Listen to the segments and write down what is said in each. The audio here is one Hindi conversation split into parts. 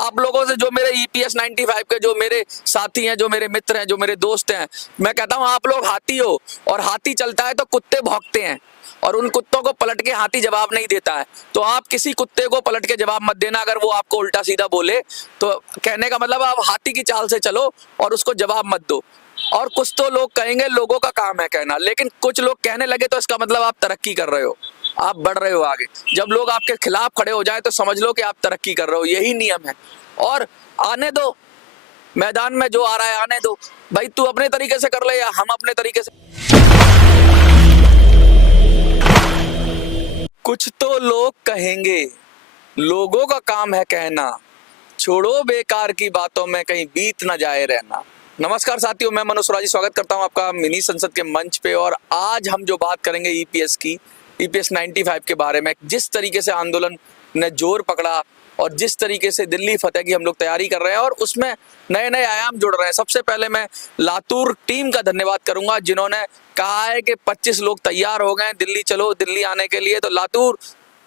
आप लोगों से, जो मेरे EPS 95 के जो मेरे साथी हैं, जो मेरे मित्र हैं, जो मेरे दोस्त हैं, मैं कहता हूं आप लोग हाथी हो, और हाथी चलता है तो कुत्ते भौंकते हैं, और उन कुत्तों को पलट के हाथी जवाब नहीं देता है। तो आप किसी कुत्ते को पलट के जवाब मत देना अगर वो आपको उल्टा सीधा बोले। तो कहने का मतलब आप हाथी की चाल से चलो और उसको जवाब मत दो। और कुछ तो लोग कहेंगे लोगों का काम है कहना, लेकिन कुछ लोग कहने लगे तो इसका मतलब आप तरक्की कर रहे हो, आप बढ़ रहे हो आगे। जब लोग आपके खिलाफ खड़े हो जाए तो समझ लो कि आप तरक्की कर रहे हो, यही नियम है। और आने दो, मैदान में जो आ रहा है आने दो भाई, तू अपने तरीके से कर ले या हम अपने तरीके से। कुछ तो लोग कहेंगे, लोगों का काम है कहना, छोड़ो बेकार की बातों में कहीं बीत ना जाए रहना। नमस्कार साथियों, मैं मनोज सुराजी स्वागत करता हूं आपका मिनी संसद के मंच पे। और आज हम जो बात करेंगे EPS की, EPS 95 के बारे में। जिस तरीके से आंदोलन ने जोर पकड़ा और जिस तरीके से दिल्ली फतेह की हम लोग तैयारी कर रहे हैं और उसमें नए नए आयाम जुड़ रहे हैं। सबसे पहले मैं लातूर टीम का धन्यवाद करूंगा जिन्होंने कहा है कि 25 लोग तैयार हो गए, दिल्ली चलो, दिल्ली आने के लिए। तो लातूर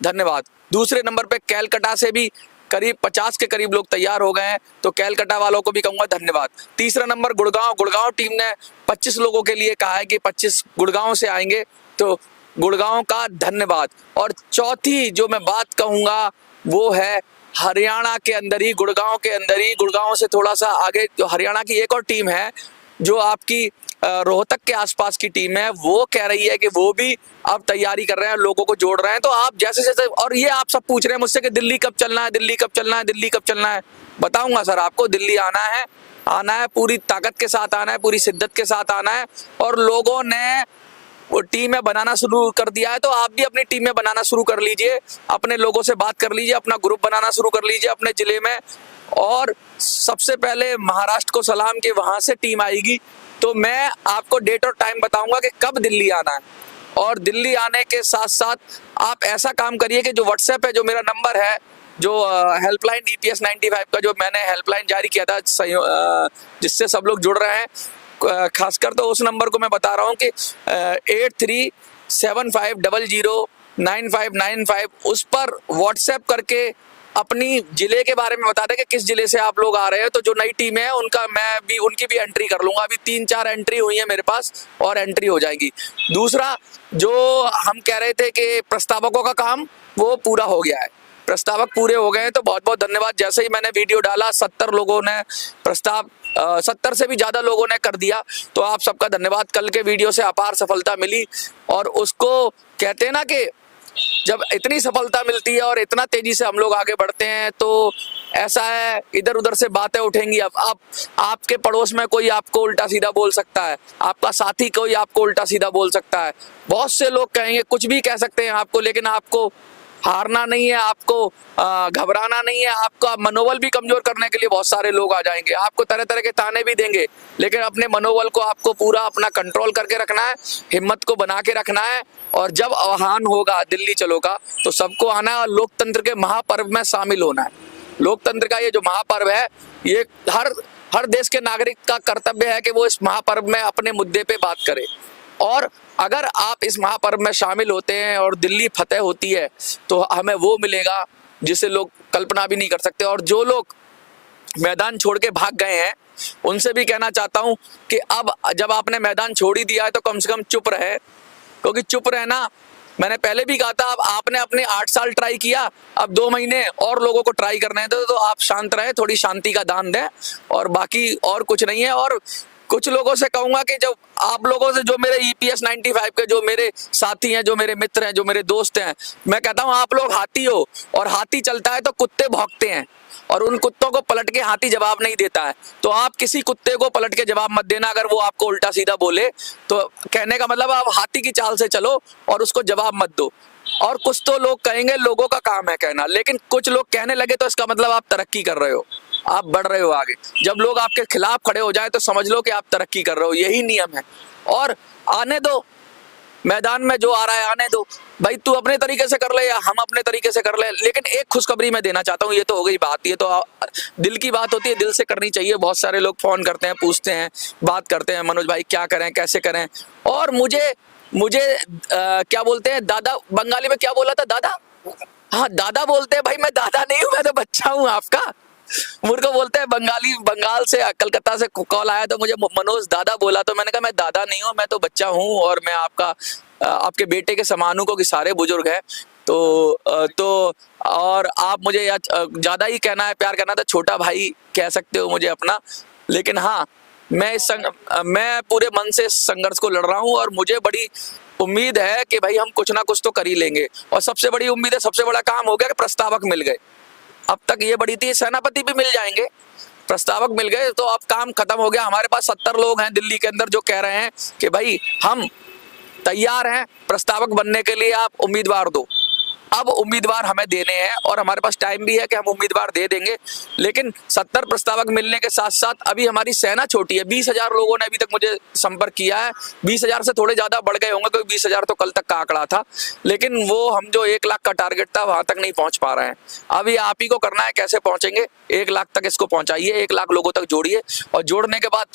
धन्यवाद। दूसरे नंबर पे कैलकाटा से भी करीब 50 के करीब लोग तैयार हो गए हैं, तो कैलकाटा वालों को भी कहूंगा धन्यवाद। तीसरा नंबर गुड़गांव टीम ने 25 लोगों के लिए कहा है कि 25 गुड़गांव से आएंगे, तो गुड़गांव का धन्यवाद। और चौथी जो मैं बात कहूंगा वो है हरियाणा के अंदर ही, गुड़गांव के अंदर ही, गुड़गांव से थोड़ा सा आगे जो हरियाणा की एक और टीम है जो आपकी रोहतक के आसपास की टीम है, वो कह रही है कि वो भी अब तैयारी कर रहे हैं, लोगों को जोड़ रहे हैं। तो आप जैसे जैसे, और ये आप सब पूछ रहे हैं मुझसे कि दिल्ली कब चलना है, दिल्ली कब चलना है, दिल्ली कब चलना है। बताऊंगा सर आपको, दिल्ली आना है, पूरी ताकत के साथ आना है, पूरी शिद्दत के साथ आना है। और लोगों ने वो टीमें बनाना शुरू कर दिया है, तो आप भी अपनी टीमें बनाना शुरू कर लीजिए, अपने लोगों से बात कर लीजिए, अपना ग्रुप बनाना शुरू कर लीजिए अपने जिले में। और सबसे पहले महाराष्ट्र को सलाम कि वहां से टीम आएगी। तो मैं आपको डेट और टाइम बताऊंगा कि कब दिल्ली आना है। और दिल्ली आने के साथ साथ आप ऐसा काम करिए कि जो व्हाट्सएप है, जो मेरा नंबर है, जो हेल्पलाइन EPS 95 का जो मैंने हेल्पलाइन जारी किया था, जिससे सब लोग जुड़ रहे हैं, खासकर तो उस नंबर को मैं बता रहा हूँ कि 8375009595, उस पर व्हाट्सएप करके अपनी जिले के बारे में बता दें कि किस जिले से आप लोग आ रहे हैं। तो जो नई टीम है उनका मैं भी, उनकी भी एंट्री कर लूंगा। अभी 3-4 एंट्री हुई है मेरे पास और एंट्री हो जाएगी। दूसरा, जो हम कह रहे थे कि प्रस्तावकों का काम, वो पूरा हो गया है, प्रस्तावक पूरे हो गए हैं, तो बहुत बहुत धन्यवाद। जैसे ही मैंने वीडियो डाला 70 लोगों ने प्रस्ताव, 70 से भी ज्यादा लोगों ने कर दिया, तो आप सबका धन्यवाद। कल के वीडियो से अपार सफलता मिली, और उसको कहते हैं ना कि जब इतनी सफलता मिलती है और इतना तेजी से हम लोग आगे बढ़ते हैं, तो ऐसा है इधर उधर से बातें उठेंगी। अब आपके पड़ोस में कोई आपको उल्टा सीधा बोल सकता है, आपका साथी कोई आपको उल्टा सीधा बोल सकता है, बहुत से लोग कहेंगे, कुछ भी कह सकते हैं आपको, लेकिन आपको हारना नहीं है, आपको घबराना नहीं है। आपका मनोबल भी कमजोर करने के लिए बहुत सारे लोग आ जाएंगे, आपको तरह तरह के ताने भी देंगे, लेकिन अपने मनोबल को आपको पूरा अपना कंट्रोल करके रखना है, हिम्मत को बना के रखना है। और जब आह्वान होगा दिल्ली चलो का, तो सबको आना है और लोकतंत्र के महापर्व में शामिल होना है। लोकतंत्र का ये जो महापर्व है, ये हर देश के नागरिक का कर्तव्य है कि वो इस महापर्व में अपने मुद्दे पे बात करे। और अगर आप इस महापर्व में शामिल होते हैं और दिल्ली फतेह होती है, तो हमें वो मिलेगा जिसे लोग कल्पना भी नहीं कर सकते। और जो लोग मैदान छोड़ के भाग गए हैं, उनसे भी कहना चाहता हूं कि अब जब आपने मैदान छोड़ ही दिया है तो कम से कम चुप रहे, क्योंकि चुप रहना, मैंने पहले भी कहा था, अब आपने अपने 8 साल ट्राई किया, अब 2 महीने और लोगों को ट्राई करने दो। तो आप शांत रहे, थोड़ी शांति का दान दें, और बाकी और कुछ नहीं है। और कुछ लोगों से कहूंगा कि जब आप लोगों से, जो मेरे EPS 95 के जो मेरे साथी हैं, जो मेरे मित्र हैं, जो मेरे दोस्त हैं, मैं कहता हूं आप लोग हाथी हो, और हाथी चलता है तो कुत्ते भौंकते हैं, और उन कुत्तों को पलट के हाथी जवाब नहीं देता है। तो आप किसी कुत्ते को पलट के जवाब मत देना अगर वो आपको उल्टा सीधा बोले। तो कहने का मतलब आप हाथी की चाल से चलो और उसको जवाब मत दो। और कुछ तो लोग कहेंगे लोगों का काम है कहना, लेकिन कुछ लोग कहने लगे तो इसका मतलब आप तरक्की कर रहे हो, आप बढ़ रहे हो आगे। जब लोग आपके खिलाफ खड़े हो जाए तो समझ लो कि आप तरक्की कर रहे हो, यही नियम है। और आने दो, मैदान में जो आ रहा है आने दो भाई, तू अपने तरीके से कर ले या हम अपने तरीके से कर ले। लेकिन एक खुशखबरी मैं देना चाहता हूँ, ये तो हो गई बात, ये तो दिल की बात होती है, दिल से करनी चाहिए। बहुत सारे लोग फोन करते हैं, पूछते हैं, बात करते हैं, मनोज भाई क्या करें, कैसे करें। और मुझे क्या बोलते हैं, दादा, बंगाली में क्या बोला था, दादा, हाँ दादा बोलते हैं। भाई मैं दादा नहीं हूँ, मैं तो बच्चा हूँ आपका। मेरे को बोलते हैं बंगाली, बंगाल से कलकत्ता से कॉल आया तो मुझे मनोज दादा बोला, तो मैंने कहा मैं दादा नहीं हूँ, मैं तो बच्चा हूँ और मैं आपके बेटे के समान हूँ क्योंकि सारे बुजुर्ग हैं। तो और आप मुझे ज्यादा ही कहना है, प्यार करना, तो छोटा भाई कह सकते हो मुझे अपना। लेकिन हाँ, मैं पूरे मन से इस संघर्ष को लड़ रहा हूँ और मुझे बड़ी उम्मीद है कि भाई हम कुछ ना कुछ तो कर ही लेंगे। और सबसे बड़ी उम्मीद है, सबसे बड़ा काम हो गया कि प्रस्तावक मिल गए। अब तक ये बड़ी थी सेनापति भी मिल जाएंगे, प्रस्तावक मिल गए तो अब काम खत्म हो गया। हमारे पास 70 लोग हैं दिल्ली के अंदर जो कह रहे हैं कि भाई हम तैयार हैं प्रस्तावक बनने के लिए, आप उम्मीदवार दो। अब उम्मीदवार हमें देने हैं और हमारे पास टाइम भी है कि हम उम्मीदवार दे देंगे। लेकिन 70 प्रस्तावक मिलने के साथ साथ अभी हमारी सेना छोटी है। 20,000 लोगों ने अभी तक मुझे संपर्क किया है। 20,000 से थोड़े ज्यादा बढ़ गए होंगे क्योंकि 20,000 तो कल तक का आंकड़ा था, लेकिन वो हम जो 1 लाख का टारगेट था वहां तक नहीं पहुंच पा रहे हैं। अब ये आप ही को करना है, कैसे पहुंचेंगे 1 लाख तक, इसको पहुंचाइए, 1 लाख लोगों तक जोड़िए और जोड़ने के बाद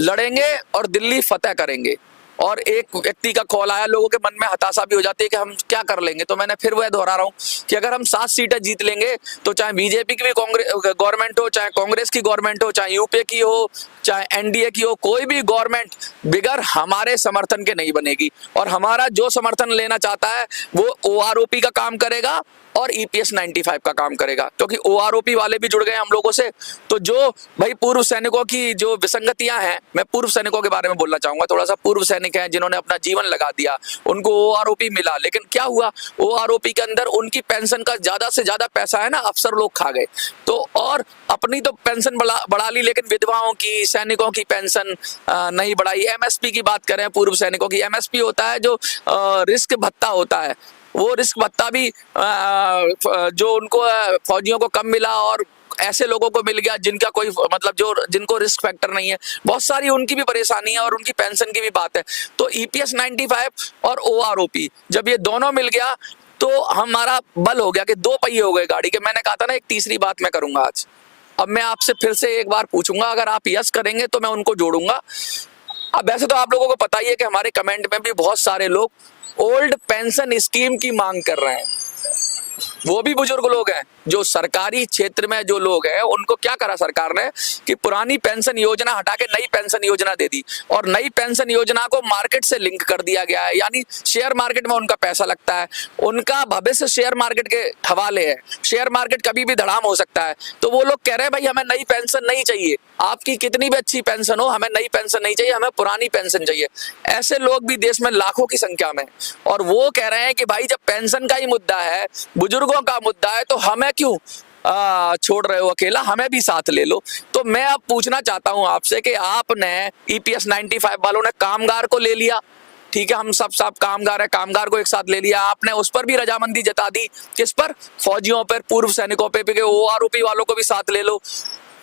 लड़ेंगे और दिल्ली फतेह करेंगे। और एक व्यक्ति का कॉल आया, लोगों के मन में हताशा भी हो जाती है कि हम क्या कर लेंगे, तो मैंने फिर वह दोहरा रहा हूँ कि अगर हम 7 सीटें जीत लेंगे तो चाहे बीजेपी की भी गवर्नमेंट हो, चाहे कांग्रेस की गवर्नमेंट हो, चाहे यूपीए की हो, चाहे एनडीए की हो, कोई भी गवर्नमेंट बिगर हमारे समर्थन के नहीं बनेगी। और हमारा जो समर्थन लेना चाहता है वो ओआरओपी का काम करेगा और ईपीएस 95 का काम करेगा, क्योंकि ओआरओपी वाले भी जुड़ गए हम लोगों से। तो जो भाई पूर्व सैनिकों की जो विसंगतियां हैं, मैं पूर्व सैनिकों के बारे में बोलना चाहूंगा थोड़ा सा। पूर्व सैनिक हैं जिन्होंने अपना जीवन लगा दिया, उनको ओआरओपी मिला, लेकिन क्या हुआ, ओआरओपी के अंदर उनकी पेंशन का ज्यादा से ज्यादा पैसा है ना अफसर लोग खा गए। तो और अपनी तो पेंशन बढ़ा ली, लेकिन विधवाओं की, सैनिकों की पेंशन नहीं बढ़ाई। एमएसपी की बात करें, पूर्व सैनिकों की एमएसपी होता है जो रिस्क भत्ता होता है, वो रिस्क भत्ता भी जो उनको फौजियों को कम मिला और ऐसे लोगों को मिल गया जिनका कोई मतलब जिनको रिस्क फैक्टर नहीं है, बहुत सारी उनकी भी परेशानी है और उनकी पेंशन की भी बात है। तो ईपीएस 95 और ओआरओपी जब ये दोनों मिल गया तो हमारा बल हो गया कि 2 पहिए हो गए गाड़ी के। मैंने कहा था ना, एक तीसरी बात मैं करूंगा आज। अब मैं आपसे फिर से एक बार पूछूंगा, अगर आप यस करेंगे तो मैं उनको जोड़ूंगा। अब वैसे तो आप लोगों को पता ही है कि हमारे कमेंट में भी बहुत सारे लोग ओल्ड पेंशन स्कीम की मांग कर रहे हैं। वो भी बुजुर्ग लोग हैं, जो सरकारी क्षेत्र में जो लोग हैं, उनको क्या करा सरकार ने कि पुरानी पेंशन योजना हटा के नई पेंशन योजना दे दी और नई पेंशन योजना को मार्केट से लिंक कर दिया गया है। यानी शेयर मार्केट में उनका पैसा लगता है, उनका भविष्य शेयर मार्केट के हवाले है। शेयर मार्केट कभी भी धड़ाम हो सकता है। तो वो लोग कह रहे हैं भाई हमें नई पेंशन नहीं चाहिए, आपकी कितनी भी अच्छी पेंशन हो, हमें नई पेंशन नहीं चाहिए, हमें पुरानी पेंशन चाहिए। ऐसे लोग भी देश में लाखों की संख्या में, और वो कह रहे हैं कि भाई जब पेंशन का ही मुद्दा है, बुजुर्गों का मुद्दा है, तो हमें क्यों छोड़ रहे हो अकेला, हमें भी साथ ले लो। तो मैं अब पूछना चाहता हूं आपसे कि आपने ईपीएस 95 वालों ने कामगार को ले लिया, ठीक है, हम सब कामगार है, कामगार को एक साथ ले लिया, आपने उस पर भी रजामंदी जता दी। किस पर? फौजियों पर, पूर्व सैनिकों पे, ओआरओपी वालों को भी साथ ले लो।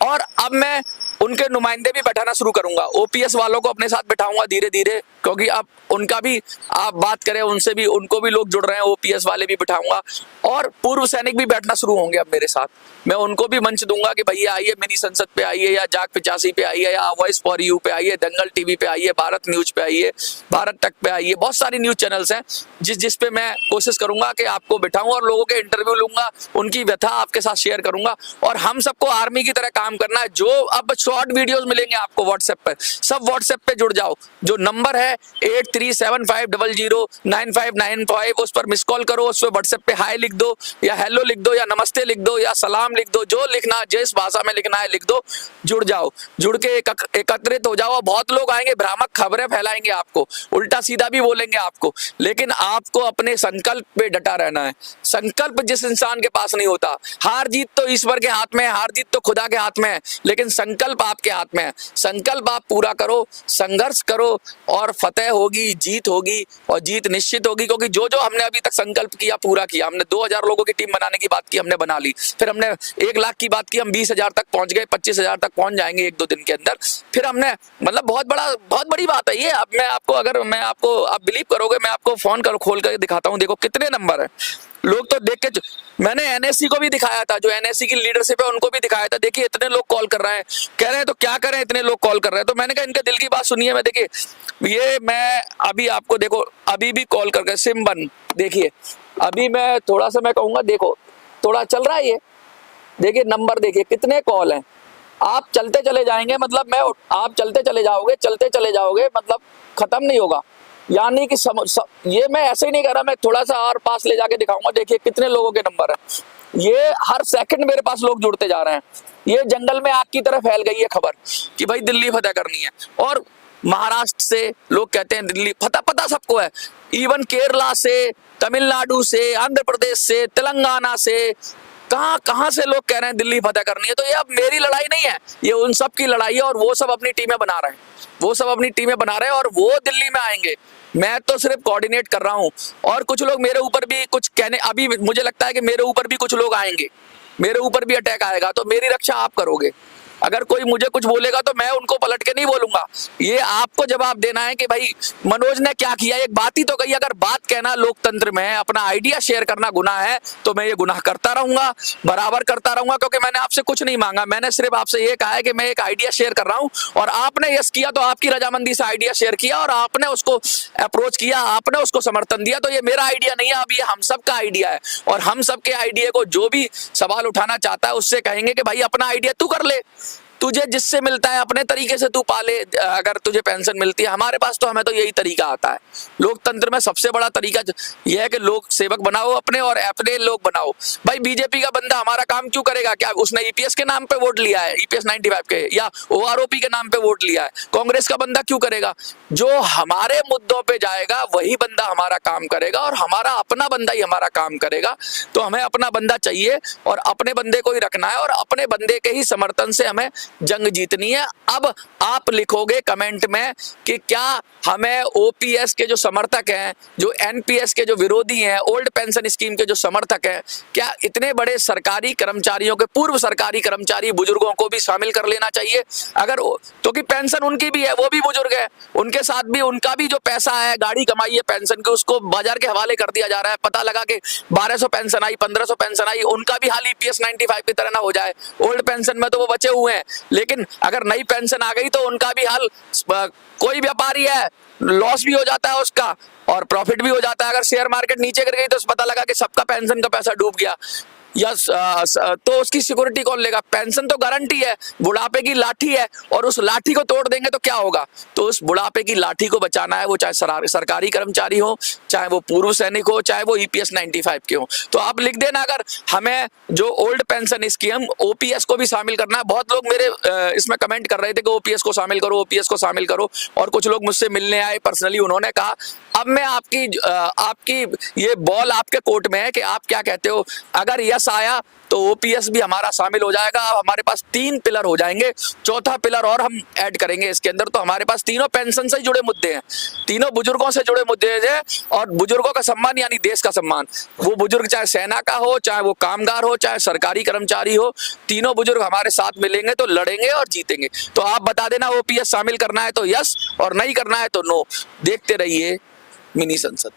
और अब मैं उनके नुमाइंदे भी बैठाना शुरू करूंगा, ओपीएस वालों को अपने साथ बैठाऊंगा धीरे धीरे, क्योंकि अब उनका भी आप बात करें उनसे भी, उनको भी लोग जुड़ रहे हैं, ओपीएस वाले भी बिठाऊंगा और पूर्व सैनिक भी बैठना शुरू होंगे अब मेरे साथ। मैं उनको भी मंच दूंगा कि भैया आइए, मिनी संसद पे आइए, या जाग 85 पे आइए, या वॉइस फॉर यू पे आइए, दंगल टीवी पे आइए, भारत न्यूज पे आइए, भारत तक पे आइए। बहुत सारी न्यूज चैनल्स हैं जिस पे मैं कोशिश करूंगा कि आपको बिठाऊं और लोगों के इंटरव्यू लूंगा, उनकी व्यथा आपके साथ शेयर करूंगा। और हम सबको आर्मी की तरह काम करना है। जो अब शॉर्ट वीडियोस मिलेंगे आपको व्हाट्सएप पर, सब व्हाट्सएप पे जुड़ जाओ। जो नंबर है 8375009595, उस पर मिस कॉल करो, उस पर व्हाट्सएप पे हाय लिख दो, या हेलो लिख दो, या नमस्ते लिख दो, या सलाम लिख दो, जो लिखना जिस भाषा में लिखना है लिख दो। जुड़ जाओ, जुड़ के एकत्रित हो जाओ। बहुत लोग आएंगे, भ्रामक खबरें फैलाएंगे, आपको उल्टा सीधा भी बोलेंगे आपको, लेकिन आपको अपने संकल्प पे डटा रहना है। संकल्प जिस इंसान के पास नहीं होता, हार जीत तो ईश्वर के हाथ में है, हार जीत तो खुदा के हाथ में है, लेकिन संकल्प आपके हाथ में है। संकल्प आप पूरा करो, संघर्ष करो और फतेह होगी, जीत होगी, और जीत निश्चित होगी। क्योंकि जो जो हमने अभी तक संकल्प किया पूरा किया। हमने 2000 लोगों की टीम बनाने की बात की, हमने बना ली। फिर हमने 1 लाख की बात की, हम 20,000 तक पहुंच गए, 25,000 तक पहुंच जाएंगे 1-2 दिन के अंदर। फिर हमने मतलब बहुत बड़ी बात है ये। अब मैं आपको आप बिलीव करोगे, मैं आपको फोन खोल कर दिखाता हूँ। देखो कितने नंबर है, लोग तो देख के, मैंने एनएससी को भी दिखाया था, जो एनएससी की लीडरशिप है उनको भी दिखाया था। देखिए इतने लोग कॉल कर रहे हैं, कह रहे हैं तो क्या करें, इतने लोग कॉल कर रहे हैं। तो मैंने कहा इनके दिल की बात सुनिए। मैं देखिए ये मैं अभी आपको देखो, अभी भी कॉल करके सिम बंद, देखिए अभी मैं थोड़ा सा मैं कहूंगा, देखो थोड़ा चल रहा है ये, देखिए नंबर देखिए कितने कॉल हैं, आप चलते चले जाएंगे, मतलब आप चलते चले जाओगे मतलब खत्म नहीं होगा। यानी कि ये मैं ऐसे ही नहीं कह रहा, मैं थोड़ा सा और पास ले जाके दिखाऊंगा। देखिए कितने लोगों के नंबर है, ये हर सेकंड मेरे पास लोग जुड़ते जा रहे हैं। ये जंगल में आग की तरह फैल गई है खबर कि भाई दिल्ली फतेह करनी है, और महाराष्ट्र से लोग कहते हैं दिल्ली फतेह, पता सबको है। इवन केरला से, तमिलनाडु से, आंध्र प्रदेश से, तेलंगाना से, कहां कहां से लोग कह रहे हैं दिल्ली फतेह करनी है। तो ये अब मेरी लड़ाई नहीं है, ये उन सब की लड़ाई है, और वो सब अपनी टीमें बना रहे हैं, और वो दिल्ली में आएंगे। मैं तो सिर्फ कोऑर्डिनेट कर रहा हूं, और कुछ लोग मेरे ऊपर भी कुछ कहने, अभी मुझे लगता है कि मेरे ऊपर भी कुछ लोग आएंगे, मेरे ऊपर भी अटैक आएगा, तो मेरी रक्षा आप करोगे। अगर कोई मुझे कुछ बोलेगा तो मैं उनको पलट के नहीं बोलूंगा, ये आपको जवाब देना है कि भाई मनोज ने क्या किया। एक बात ही तो कही, अगर बात कहना लोकतंत्र में अपना आइडिया शेयर करना गुनाह है, तो मैं ये गुनाह करता रहूंगा, बराबर करता रहूंगा, क्योंकि मैंने आपसे कुछ नहीं मांगा। मैंने सिर्फ आपसे ये कहा है कि मैं एक आइडिया शेयर कर रहा हूं, और आपने यस किया तो आपकी रजामंदी से आइडिया शेयर किया, और आपने उसको अप्रोच किया, आपने उसको समर्थन दिया। तो ये मेरा आइडिया नहीं है, अब ये हम सबका आइडिया है, और हम सबके आइडिया को जो भी सवाल उठाना चाहता है उससे कहेंगे कि भाई अपना आइडिया तू कर ले, तुझे जिससे मिलता है अपने तरीके से तू पाले। अगर तुझे पेंशन मिलती है, हमारे पास तो हमें तो यही तरीका आता है। लोकतंत्र में सबसे बड़ा तरीका यह है कि लोग सेवक बनाओ अपने, और अपने लोग बनाओ। भाई बीजेपी का बंदा हमारा काम क्यों करेगा? क्या उसने ईपीएस के नाम पे वोट लिया है, ईपीएस 95 के, या ओआरओपी के नाम पे वोट लिया है? कांग्रेस का बंदा क्यों करेगा? जो हमारे मुद्दों पे जाएगा वही बंदा हमारा काम करेगा, और हमारा अपना बंदा ही हमारा काम करेगा। तो हमें अपना बंदा चाहिए, और अपने बंदे को ही रखना है, और अपने बंदे के ही समर्थन से हमें जंग जीतनी है। अब आप लिखोगे कमेंट में कि क्या हमें ओपीएस के जो समर्थक हैं, जो एनपीएस के जो विरोधी हैं, ओल्ड पेंशन स्कीम के जो समर्थक हैं, क्या इतने बड़े सरकारी कर्मचारियों के, पूर्व सरकारी कर्मचारी बुजुर्गों को भी शामिल कर लेना चाहिए? अगर तो कि पेंशन उनकी भी है, वो भी बुजुर्ग है, उनके साथ भी उनका भी जो पैसा है, गाड़ी कमाई है पेंशन की, उसको बाजार के हवाले कर दिया जा रहा है। पता लगा कि 1200 पेंशन आई, 1500 पेंशन आई, उनका भी हाल ईपीएस 95 की तरह ना हो जाए। ओल्ड पेंशन में तो वो बचे हुए हैं, लेकिन अगर नई पेंशन आ गई तो उनका भी हाल, कोई व्यापारी है लॉस भी हो जाता है उसका, और प्रॉफिट भी हो जाता है। अगर शेयर मार्केट नीचे गिर गई तो पता लगा कि सबका पेंशन का पैसा डूब गया, यस, तो उसकी सिक्योरिटी कौन लेगा? पेंशन तो गारंटी है, बुढ़ापे की लाठी है, और उस लाठी को तोड़ देंगे तो क्या होगा? तो उस बुढ़ापे की लाठी को बचाना है, वो चाहे सरकारी कर्मचारी हो, चाहे वो पूर्व सैनिक हो, चाहे वो ईपीएस 95 के हो। तो आप लिख देना, अगर हमें जो ओल्ड पेंशन स्कीम ओपीएस को भी शामिल करना है। बहुत लोग मेरे इसमें कमेंट कर रहे थे कि ओपीएस को शामिल करो, ओपीएस को शामिल करो, और कुछ लोग मुझसे मिलने आए पर्सनली, उन्होंने कहा अब मैं आपकी ये बॉल आपके कोर्ट में है कि आप क्या कहते हो। अगर यस आया तो ओपीएस भी हमारा शामिल हो जाएगा। अब हमारे पास 3 पिलर हो जाएंगे, चौथा पिलर और हम ऐड करेंगे इसके अंदर। तो हमारे पास तीनों पेंशन से जुड़े मुद्दे हैं, तीनों बुजुर्गों से जुड़े मुद्दे हैं, और बुजुर्गों का सम्मान यानी देश का सम्मान। वो बुजुर्ग चाहे सेना का हो, चाहे वो कामगार हो, चाहे सरकारी कर्मचारी हो, तीनों बुजुर्ग हमारे साथ मिलेंगे तो लड़ेंगे और जीतेंगे। तो आप बता देना, ओपीएस शामिल करना है तो यस, और नहीं करना है तो नो। देखते रहिए मिनी संसद।